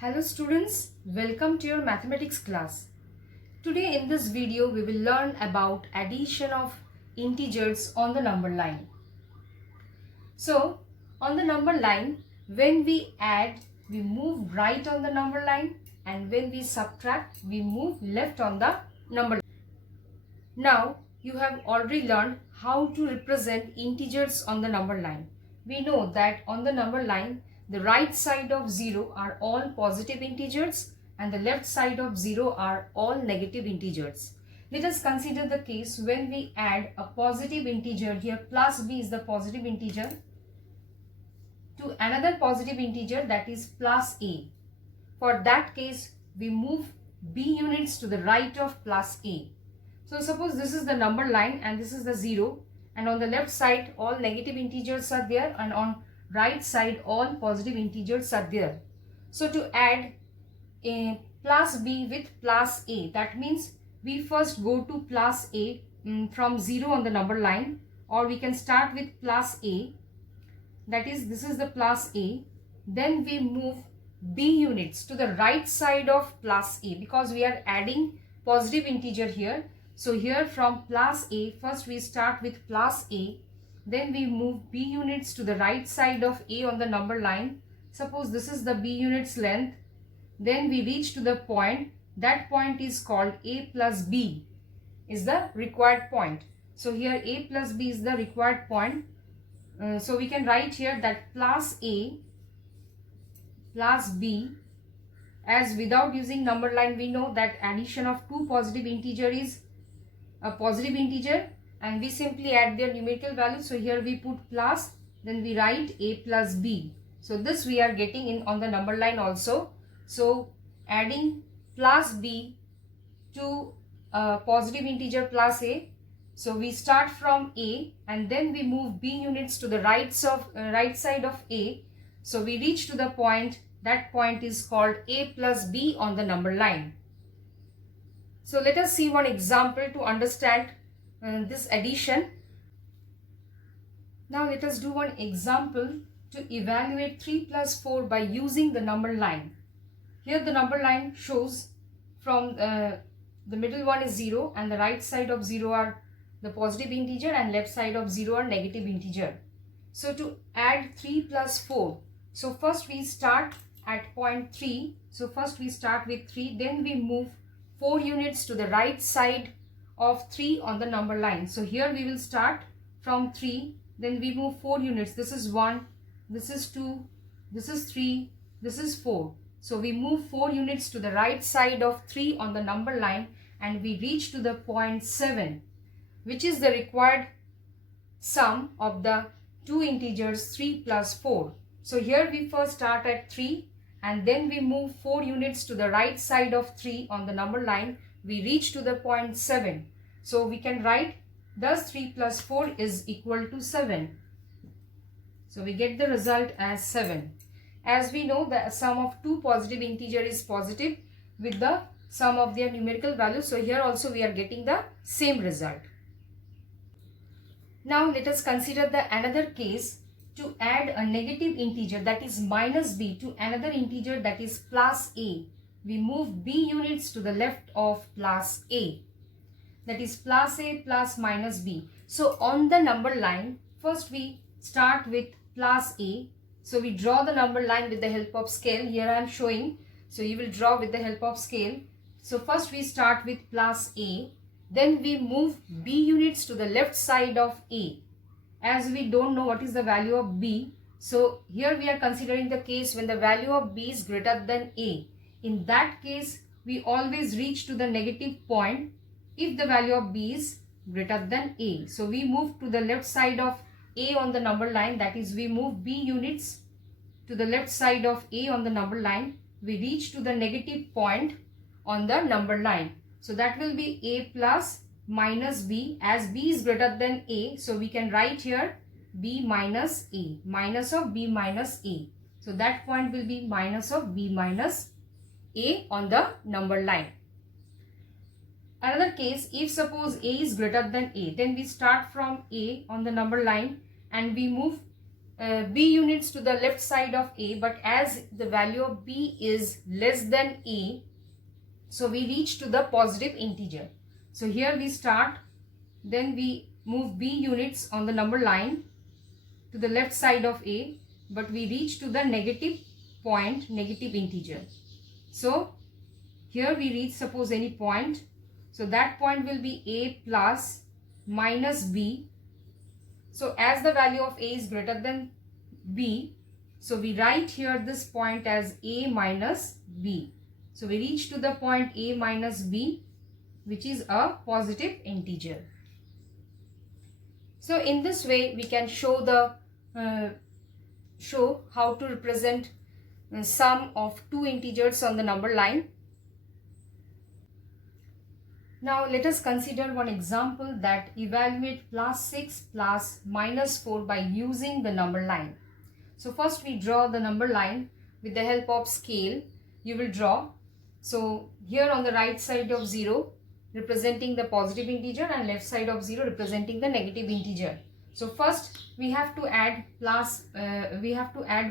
Hello students, welcome to your mathematics class. Today in this video we will learn about addition of integers on the number line. So on the number line, when we add, we move right on the number line, and when we subtract, we move left on the number line. Now you have already learned how to represent integers on the number line. We know that on the number line, the right side of 0 are all positive integers and the left side of 0 are all negative integers. Let us consider the case when we add a positive integer here, plus b is the positive integer, to another positive integer, that is plus a. For that case, we move b units to the right of plus a. So suppose this is the number line and this is the 0, and on the left side all negative integers are there, and on right side all positive integers are there. So to add a plus b with plus a, that means we first go to plus a from 0 on the number line, or we can start with plus a, that is this is the plus a. Then we move b units to the right side of plus a because we are adding positive integer here. So here from plus a, first we start with plus a, then we move b units to the right side of a on the number line. Suppose this is the b units length. Then we reach to the point. That point is called a plus b is the required point. So here a plus b is the required point. So we can write here that plus a plus b, as without using number line we know that addition of two positive integer is a positive integer, and we simply add their numerical value. So here we put plus, then we write a plus b. So this we are getting in on the number line also. So adding plus b to a positive integer plus a. So we start from a and then we move b units to the right side of a. So we reach to the point. That point is called a plus b on the number line. So let us see one example to understand this addition. Now let us do one example to evaluate 3 plus 4 by using the number line. Here the number line shows from the middle one is 0 and the right side of 0 are the positive integer and left side of 0 are negative integer. So to add 3 plus 4, so first we start at point 3. So first we start with 3, then we move 4 units to the right side of 3 on the number line. So here we will start from 3, then we move 4 units. This is 1, this is 2, this is 3, this is 4. So we move 4 units to the right side of 3 on the number line, and we reach to the point 7, which is the required sum of the two integers 3 plus 4. So here we first start at 3 and then we move 4 units to the right side of 3 on the number line. We reach to the point 7. So we can write thus 3 plus 4 is equal to 7. So we get the result as 7. As we know, the sum of two positive integer is positive with the sum of their numerical value. So here also we are getting the same result. Now let us consider the another case to add a negative integer, that is minus b, to another integer, that is plus a. We move b units to the left of plus a, that is plus a plus minus b. So on the number line, first we start with plus a. So we draw the number line with the help of scale. Here I am showing. So you will draw with the help of scale. So first we start with plus a. Then we move b units to the left side of a. As we don't know what is the value of b, so here we are considering the case when the value of b is greater than a. In that case, we always reach to the negative point if the value of b is greater than a. So we move to the left side of a on the number line, that is we move b units to the left side of a on the number line. We reach to the negative point on the number line. So that will be a plus minus b, as b is greater than a. So we can write here b minus a, minus of b minus a. So that point will be minus of b minus a on the number line. Another case, if suppose a is greater than a, then we start from a on the number line and we move b units to the left side of a, but as the value of b is less than a, so we reach to the positive integer. So here we start, then we move b units on the number line to the left side of a, but we reach to the negative point, negative integer. So here we reach, suppose, any point, so that point will be a plus minus b. So as the value of a is greater than b, so we write here this point as a minus b. So we reach to the point a minus b, which is a positive integer. So in this way we can show the show how to represent sum of two integers on the number line. Now let us consider one example that evaluate plus 6 plus minus 4 by using the number line. So first we draw the number line with the help of scale. You will draw. So here on the right side of 0 representing the positive integer and left side of 0 representing the negative integer. So first we have to add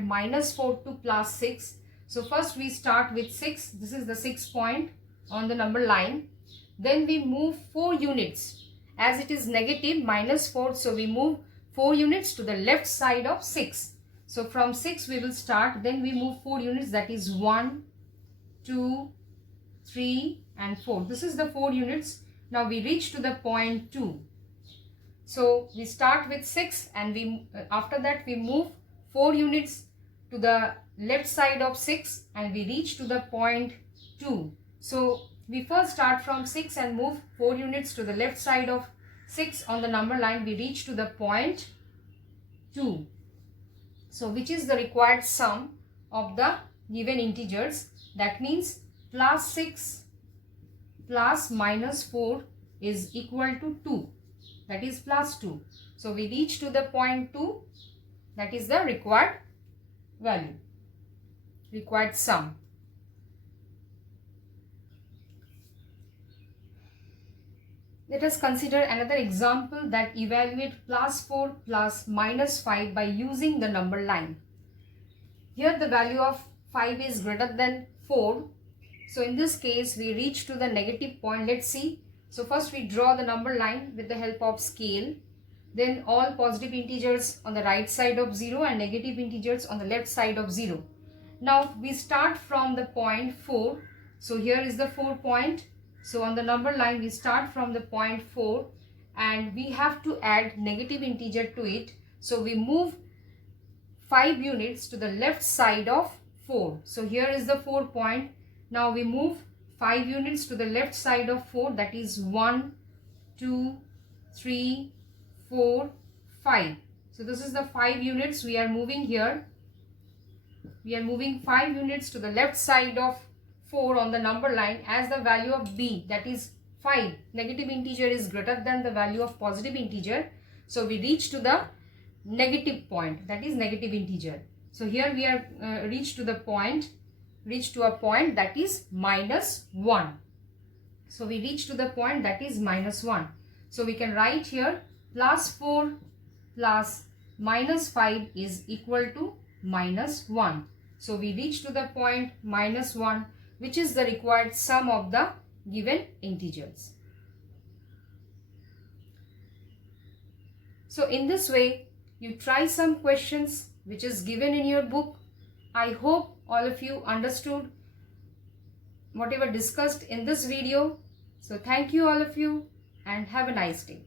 minus 4 to plus 6. So first we start with 6. This is the 6 point on the number line. Then we move 4 units. As it is negative minus 4, so we move 4 units to the left side of 6. So from 6 we will start, then we move 4 units, that is 1, 2, 3 and 4. This is the 4 units. Now we reach to the point 2. So we start with 6 and we after that we move 4 units to the left side of 6 and we reach to the point 2. So we first start from 6 and move 4 units to the left side of 6 on the number line. We reach to the point 2. So which is the required sum of the given integers. That means plus 6 plus minus 4 is equal to 2. That is plus 2. So we reach to the point 2. That is the required value, required sum. Let us consider another example that evaluate plus 4 plus minus 5 by using the number line. Here the value of 5 is greater than 4. So in this case we reach to the negative point. Let's see. So first we draw the number line with the help of scale. Then all positive integers on the right side of 0 and negative integers on the left side of 0. Now we start from the point 4. So here is the 4 point. So on the number line we start from the point 4 and we have to add negative integer to it. So we move 5 units to the left side of 4. So here is the 4 point. Now we move 5 units to the left side of 4, that is 1, 2, 3, 4, 5. So this is the 5 units we are moving here. We are moving 5 units to the left side of 4 on the number line as the value of b, that is 5, negative integer, is greater than the value of positive integer. So we reach to the negative point, that is negative integer. So here we are reach to a point that is minus 1. So we reach to the point that is minus 1. So we can write here plus 4 plus minus 5 is equal to minus 1. So we reach to the point minus 1, which is the required sum of the given integers. So in this way, you try some questions which is given in your book. I hope all of you understood whatever discussed in this video. So thank you all of you and have a nice day.